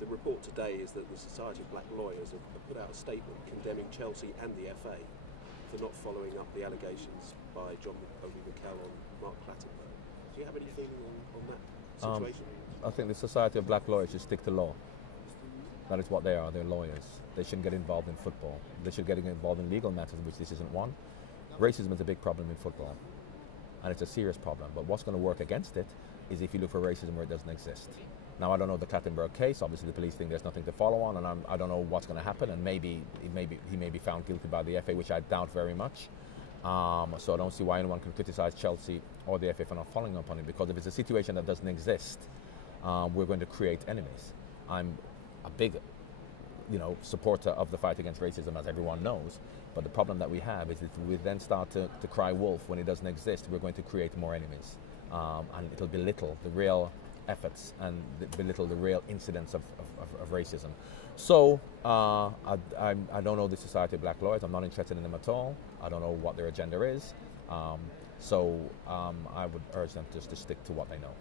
the report today is that the Society of Black Lawyers have put out a statement condemning Chelsea and the FA for not following up the allegations by John Obi Mikel on Mark Clattenburg. Do you have any feeling on that situation? I think the Society of Black Lawyers should stick to law. That is what they are. They're lawyers. They shouldn't get involved in football. They should get involved in legal matters, which this isn't one. Racism is a big problem in football, and it's a serious problem. But what's going to work against it is if you look for racism where it doesn't exist. Now, I don't know the Clattenburg case. Obviously, the police think there's nothing to follow on, and I don't know what's going to happen. And maybe he may be found guilty by the FA, which I doubt very much. So I don't see why anyone can criticise Chelsea or the FA for not following up on it. Because if it's a situation that doesn't exist, we're going to create enemies. I'm a big, supporter of the fight against racism, as everyone knows. But the problem that we have is if we then start to cry wolf when it doesn't exist, we're going to create more enemies. And it'll belittle the real efforts and belittle the real incidents of racism. So I don't know the Society of Black Lawyers. I'm not interested in them at all. I don't know what their agenda is. So I would urge them just to stick to what they know.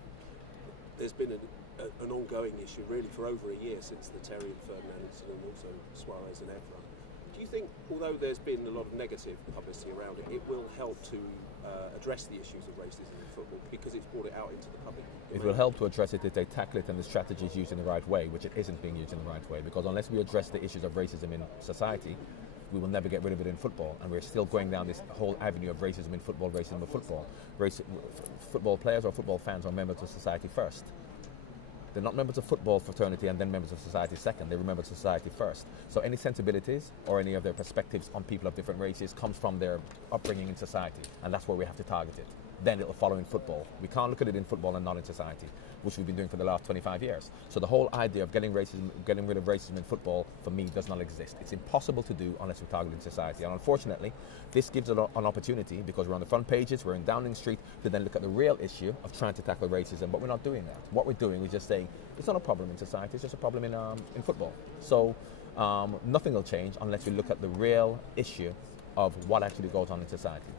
There's been an ongoing issue really for over a year since the Terry and Ferdinand incident, also Suarez and Evra. Do you think, although there's been a lot of negative publicity around it, it will help to address the issues of racism in football because it's brought it out into the public domain? It will help to address it if they tackle it and the strategy is used in the right way, which it isn't being used in the right way. Because unless we address the issues of racism in society, we will never get rid of it in football. And we're still going down this whole avenue of racism in football, racism in football. Football players or football fans are members of society first. They're not members of football fraternity and then members of society second. They're members of society first. So any sensibilities or any of their perspectives on people of different races comes from their upbringing in society. And that's where we have to target it. Then it'll follow in football. We can't look at it in football and not in society, which we've been doing for the last 25 years. So the whole idea of getting rid of racism in football, for me, does not exist. It's impossible to do unless we target it in society. And unfortunately, this gives an opportunity, because we're on the front pages, we're in Downing Street, to then look at the real issue of trying to tackle racism. But we're not doing that. What we're doing is just saying, it's not a problem in society, it's just a problem in football. So nothing will change unless we look at the real issue of what actually goes on in society.